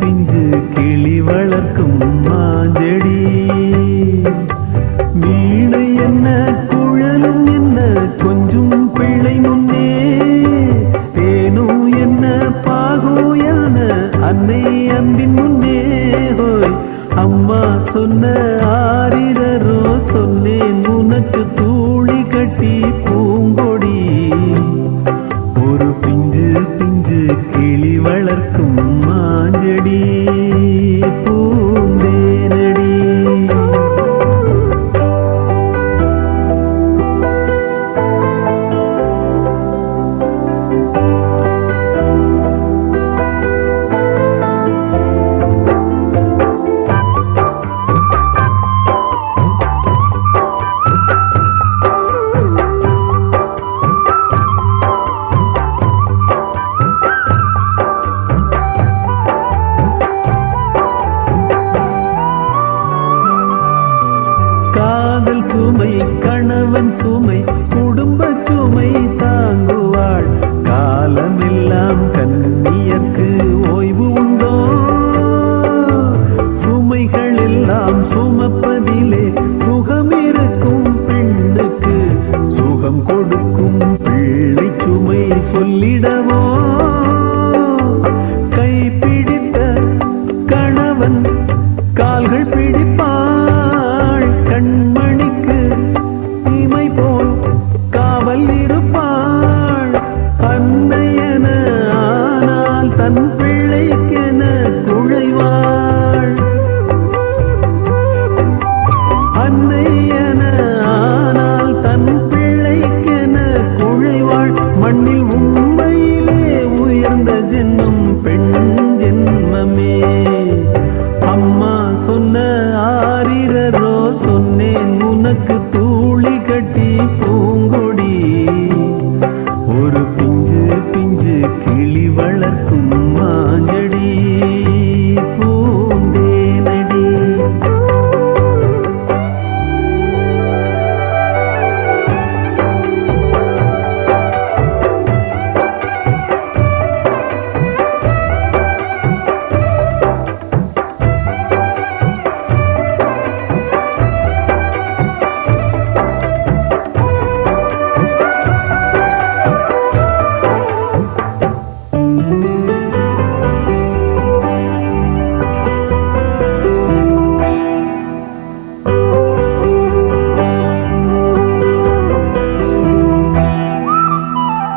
பிஞ்சு கிளி வளர்க்கும் மாஞ்செடி. வீணை என்ன குழலும் என்ன கொஞ்சம் பிள்ளை முன்னே, தேனும் என்ன பாகும் என்ன அன்னை அன்பின் முன்னே. ஹோய் அம்மா சொன்ன ஆரிரரோ சொன்னேன் உனக்கு தூளி கட்டி பூங்கொடி. ஒரு பிஞ்சு பிஞ்சு கிளி வளர்க்கும் மாஞ்செடி பூந்தேனடி. காதல் சுமை கணவன் சுமை குடும்ப சுமை தாங்குவாள். காலமெல்லாம் கன்னியர்க்கு ஓய்வு உண்டோ? சுமைகள் எல்லாம் சுமப்பதிலே சுகம் இருக்கும் பெண்ணுக்கு சுகம் கொடுக்கும் பிள்ளை சுமை சொல்லிடவோ? கை பிடித்த கணவன் கால்கள் பிடிப்பாள், கண்மணிக்கு இமை போல் காவல் இருப்பாள். அன்னையென ஆனால் தன் பிள்ளைக்கென குழைவாள். அன்னையென ஆனால் தன் பிள்ளைக்கென குழைவாள். மண்ணில் உண்மையிலே உயர்ந்த ஜென்மம் பெண் ஜென்மமே. அம்மா சொன்ன ஆரிரரோ சொன்னேன் உனக்கு தூளி கட்டி பூங்கொடி. ஒரு பிஞ்சு பிஞ்சு கிளி வளர்க்கும் மாஞ்செடி பூந்தேனடி.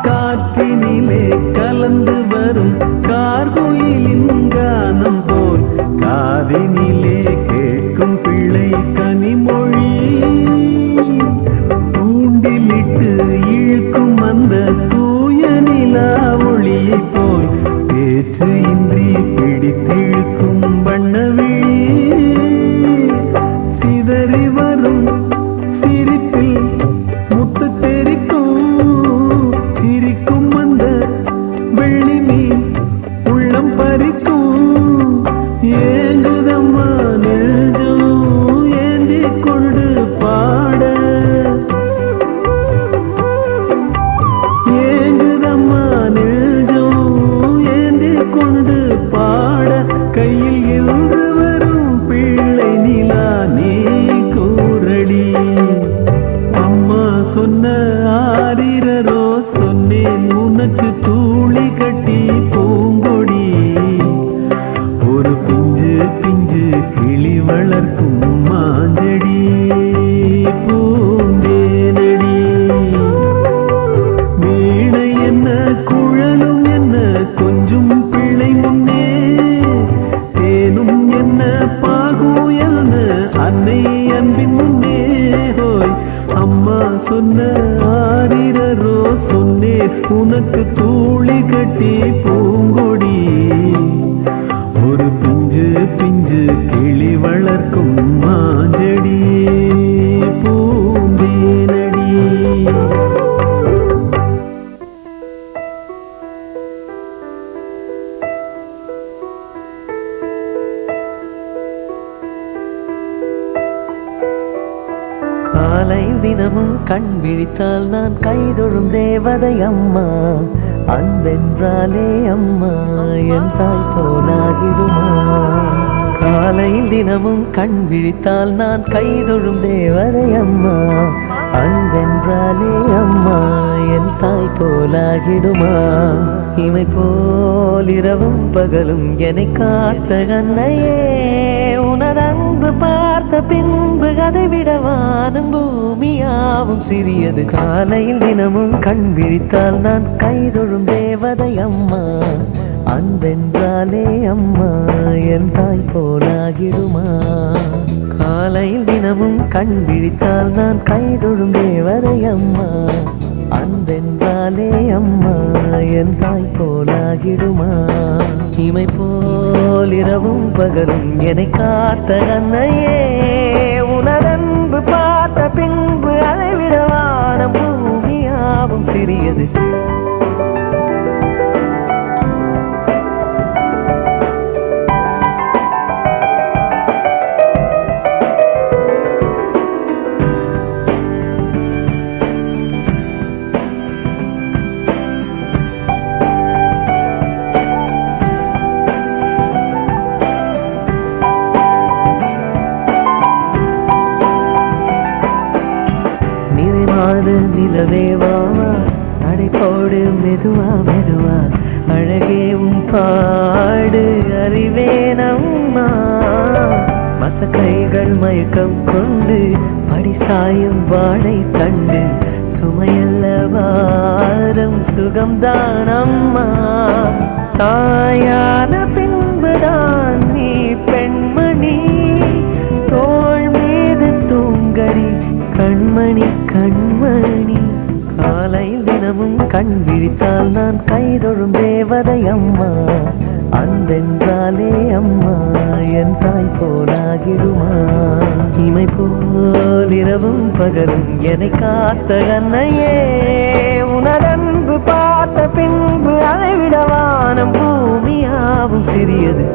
காற்றினிலே கலந்து வரும் கார்குயிலின் கானம் போல் காதினிலே கேட்கும் பிள்ளை கனிமொழி. தூண்டிலிட்டு இழுக்கும் அந்த தூய நிலா ஒளியைப் போல் பேச்சு இன்றி பிடித்திழுக்கும் வண்ணவிழி. சிதறி வரும் சிரிப்பில் முத்து தெரிக்கும், சிரிக்கும் அந்த வெள்ளி மீன் உள்ளம் பறிக்கும். ஏங்குதம்மா நெஞ்சம் ஏந்தி கொண்டு பாட, ஏங்குதம்மா நெஞ்சம் ஏந்தி கொண்டு பாட. கையில் இருந்து வரும் பிள்ளை நிலா நீ கூரடி. அம்மா சொன்ன ஆரிரரோ சொன்னேன் உனக்கு தூளி கட்டி பூங்கொடி. ஒரு பிஞ்சு பிஞ்சு கிளி வளர்க்கும் மாஞ்செடி பூந்தேனடி. வீணை என்ன குழலும் என்ன கொஞ்சம் பிள்ளை முன்னே, தேனும் என்ன பாகும் என்ன அன்னை அன்பின் முன்னே. ஹோய் அம்மா சொன்ன ஆரிரரோ சொன்னேன் உனக்கு தூளி கட்டி பூங்கொடி. ஒரு பிஞ்சு பிஞ்சு கிளி வளர்க்கும் மாஞ்செடி பூந்தேனடி. காலையில் தினமும் கண் விழித்தால் நான் கைதொழும் தேவதை அம்மா. அன்பென்றாலே அம்மா என் தாய் போலாகிடுமா? காலையில் தினமும் கண் விழித்தால் நான் கைதொழும் தேவதை அம்மா. அன்பென்றாலே அம்மா என் தாய் போலாகிடுமா. இமை போல் இரவும் பகலும் என்னை காத்த கண்ணையே, உனதன்பு பார்த்த பின்பு அதை விடவானும் பூமியாவும் சிறியது. காலையில் தினமும் கண் விழித்தால் நான் கைதொழும் தேவதை அம்மா. அன்பென்றாலே அம்மா என் தாய் போலாகிடுமா. காலையில் தினமும் கண் விழித்தால் நான் கைதொழும் தேவதை அம்மா. அன்பென்றாலே அம்மா என் தாய் போலாகிடுமா. இமை போல் இரவும் பகலும் என்னை காத்த கண்ணையே, உனதன்பு பார்த்த பின்பு அதை விடவான பூமியாவும் சிறியது. நிலவே வாவா நடைபோடு மெதுவா மெதுவா, அழகே உன் பாடு அறிவேனம்மா. மசக்கைகள் மயக்கம் கொண்டு படிசாயும் வாழை தண்டு, சுமையல்ல வாரம் சுகம்தான் அம்மா. தாயான பின்புதான் நீ பெண்மணி, தோள் மீது தூங்கடி கண்மணி கண்மணி. காலையில் தினமும் கண் விழித்தால் நான் கைதொழும் தேவதை அம்மா. அன்பென்றாலே அம்மா என் தாய் போலாகிடுமா. இமை போல் இரவும் பகலும் என்னை காத்த கண்ணையே, உனதன்பு பார்த்த பின்பு அதை விடவானம் பூமியாவும் சிறியது.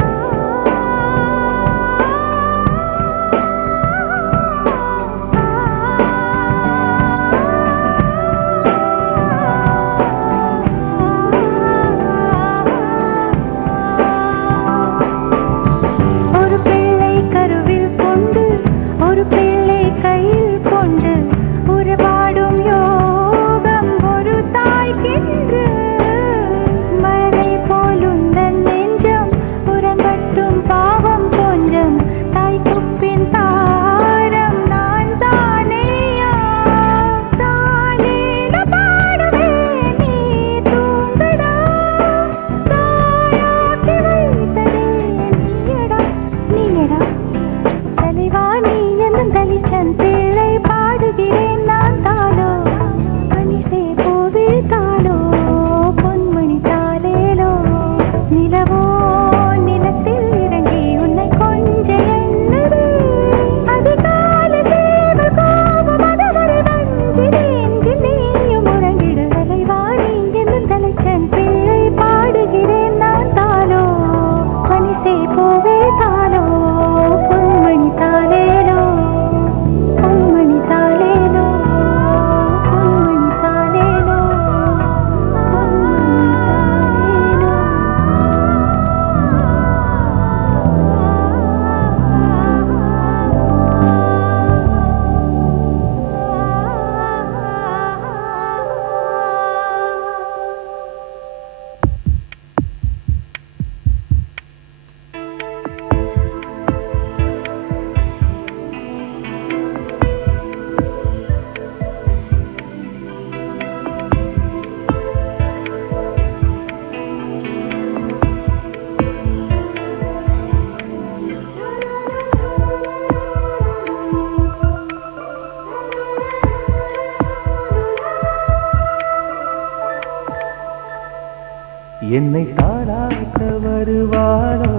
என்னை தாளாட்ட வருவாளோ,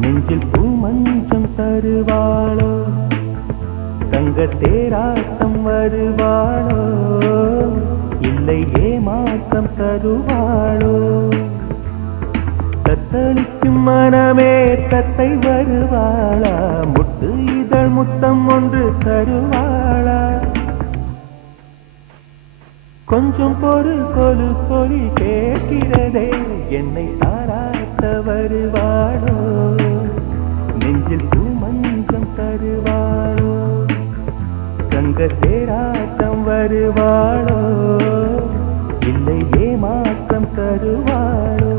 நெஞ்சில் பூமஞ்சம் தருவாளோ, தங்க தேராட்டம் வருவாளோ, இல்லை ஏமாற்றம் தருவாளோ. தத்தளிக்கும் மனமே தத்தை வருவாளா, முட்டு இதழ் முத்தம் ஒன்று தருவாளா. கொஞ்சம் பொறு கொலு சொல்லி கேட்கிறதே, என்னை தாராட்ட வருவாளோ, தங்க தேராட்டம் வருவாளோ இல்லை ஏமாற்றம் தருவாளோ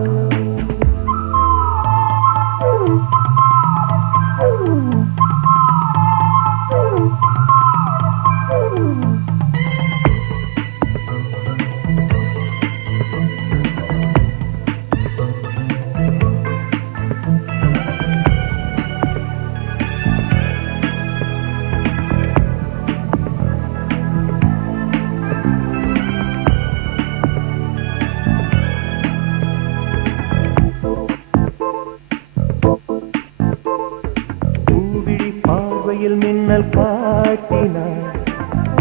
பார்வையில் மின்னல் காட்டினார்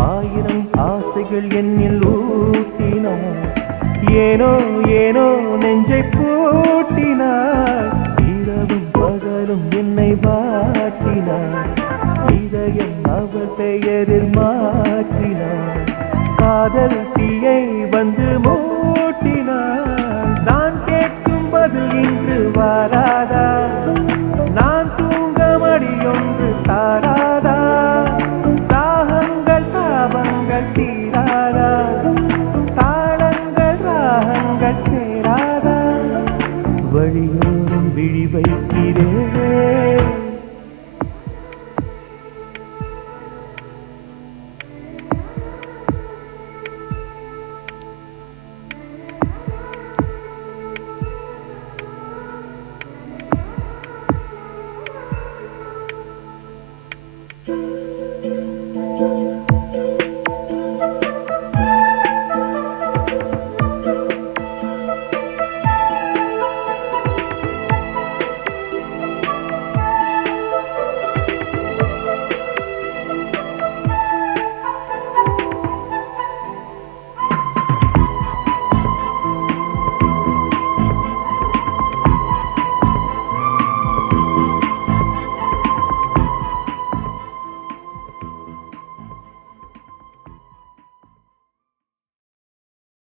ஆயிரம் ஆசைகள் என்னில் ஊட்டினார் ஏனோ ஏனோ நெஞ்சை பூட்டினார் இரவும் பகலும் என்னை வாட்டினார் இதயம் அவள் பெயரில் மாற்றினார் காதல் தீயை வந்து மூட்டினார் நான் கேட்கும் பதில் இன்று வாராதா நான் ஒன்று தாராதா தாகங்கள் தாபங்கள் தீராதா தாளங்கள் ராகங்கள் சேராதா வழியோரும் விழி வைக்கிறேன் you